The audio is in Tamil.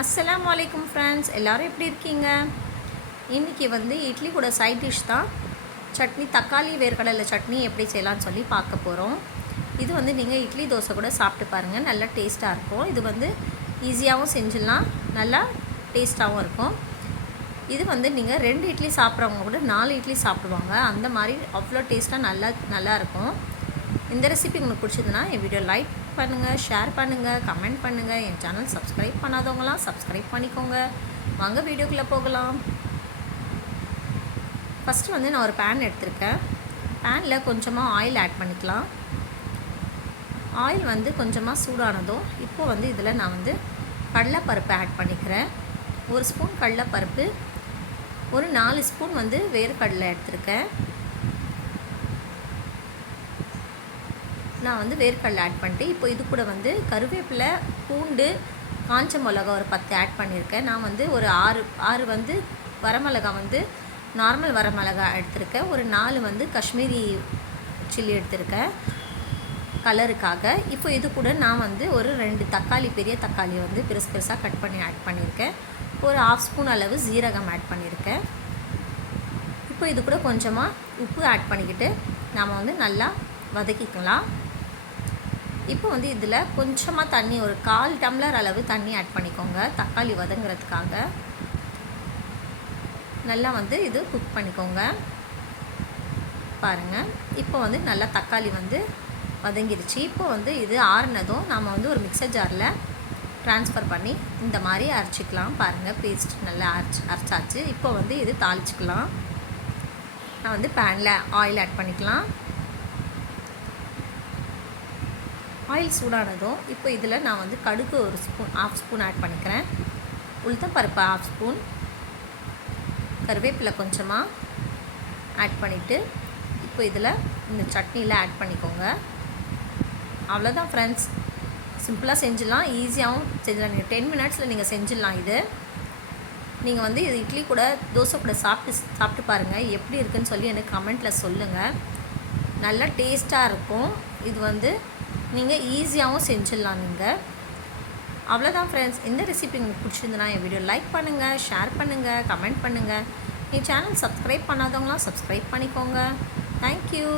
அஸ்லாம் வலைக்கம் ஃப்ரெண்ட்ஸ் எல்லோரும் எப்படி இருக்கீங்க? இன்றைக்கி வந்து இட்லி கூட சைட் டிஷ் தான். சட்னி தக்காளி வேர்க்கடலை சட்னி எப்படி செய்யலாம்னு சொல்லி பார்க்க போகிறோம் இது வந்து நீங்கள் இட்லி தோசை கூட சாப்பிட்டு பாருங்கள் நல்லா டேஸ்ட்டாக இருக்கும். இது வந்து ஈஸியாகவும் செஞ்சிடலாம். நல்லா டேஸ்ட்டாகவும் இருக்கும். இது வந்து நீங்கள் ரெண்டு இட்லி சாப்பிட்றவங்க கூட நாலு இட்லி சாப்பிடுவாங்க. அந்த மாதிரி அவ்வளோ டேஸ்ட்டாக நல்லா நல்லாயிருக்கும் இந்த ரெசிபி உங்களுக்கு பிடிச்சதுன்னா என் வீடியோ லைக் பண்ணுங்கள் ஷேர் பண்ணுங்கள் கமெண்ட் பண்ணுங்கள் என் சேனல் சப்ஸ்கிரைப் பண்ணாதவங்களாம் சப்ஸ்கிரைப் பண்ணிக்கோங்க. வாங்க வீடியோக்குள்ளே போகலாம். ஃபஸ்ட்டு வந்து நான் ஒரு பேன் எடுத்திருக்கேன். பேனில் கொஞ்சமாக ஆயில் ஆட் பண்ணிக்கலாம். ஆயில் வந்து கொஞ்சமாக சூடானதும் இப்போ வந்து இதில் நான் வந்து கடலைப்பருப்பு ஆட் பண்ணிக்கிறேன். ஒரு ஸ்பூன் கடலைப்பருப்பு ஒரு நாலு ஸ்பூன் வந்து வேர்க்கடலை எடுத்திருக்கேன். நான் வந்து வேர்க்கடலை ஆட் பண்ணிட்டு இப்போ இது கூட வந்து கருவேப்பிலை பூண்டு காஞ்ச மிளகா ஒரு பத்து ஆட் பண்ணியிருக்கேன். நான் வந்து ஒரு ஆறு ஆறு வந்து வரமிளகா வந்து நார்மல் வரமிளகா எடுத்திருக்கேன். ஒரு நாலு வந்து காஷ்மீரி சில்லி எடுத்திருக்கேன். கலருக்காக இப்போ இது கூட நான் வந்து ஒரு ரெண்டு தக்காளி பெரிய தக்காளி வந்து பெருசு பெருசாக கட் பண்ணி ஆட் பண்ணியிருக்கேன். ஒரு ஆஃப் ஸ்பூன் அளவு ஜீரகம் ஆட் பண்ணியிருக்கேன். இப்போ இது கூட கொஞ்சமாக உப்பு ஆட் பண்ணிக்கிட்டு நாம் வந்து நல்லா வதக்கிக்கலாம். இப்போ வந்து இதில் கொஞ்சமாக தண்ணி ஒரு கால் டம்ளர் அளவு தண்ணி ஆட் பண்ணிக்கோங்க தக்காளி வதங்குறதுக்காக. நல்லா வந்து இது குக் பண்ணிக்கோங்க. பாருங்கள் இப்போ வந்து நல்லா தக்காளி வந்து வதங்கிருச்சு இப்போ வந்து இது ஆறுனதும் நாம் வந்து ஒரு மிக்சர் ஜாரில் ட்ரான்ஸ்ஃபர் பண்ணி இந்த மாதிரி அரைச்சிக்கலாம். பாருங்கள் பேஸ்ட் நல்லா அரைச்சி அரைச்சாச்சு. இப்போ வந்து இது தாளிச்சிக்கலாம். நான் வந்து பேனில் ஆயில் ஆட் பண்ணிக்கலாம். ஆயில் சூடானதும் இப்போ இதில் நான் வந்து கடுகு ஒரு ஸ்பூன் ஆஃப் ஸ்பூன் ஆட் பண்ணிக்கிறேன். உளுத்தம்பருப்பு ஆஃப் ஸ்பூன் கருவேப்பிலை கொஞ்சமாக ஆட் பண்ணிவிட்டு இப்போ இதில் இந்த சட்னியில் ஆட் பண்ணிக்கோங்க. அவ்வளோதான் ஃப்ரெண்ட்ஸ் சிம்பிளாக செஞ்சிடலாம் ஈஸியாகவும் செஞ்சிடலாம். நீங்கள் டென் மினிட்ஸில் நீங்கள் செஞ்சிடலாம் இது. நீங்கள் வந்து இது இட்லி கூட தோசை கூட சாப்பிட்டு சாப்பிட்டு பாருங்கள் எப்படி இருக்குன்னு சொல்லி எனக்கு கமெண்ட்டில் சொல்லுங்கள் நல்லா டேஸ்ட்டாக இருக்கும். இது வந்து நீங்கள் ஈஸியாகவும் செஞ்சிடலாம் நீங்கள் அவ்வளோதான் ஃப்ரெண்ட்ஸ் இந்த ரெசிபி உங்களுக்கு பிடிச்சிருந்துன்னா என் வீடியோ லைக் பண்ணுங்கள் ஷேர் பண்ணுங்கள் கமெண்ட் பண்ணுங்கள் என் சேனல் சப்ஸ்கிரைப் பண்ணாதவங்களாம் சப்ஸ்கிரைப் பண்ணிக்கோங்க. Thank you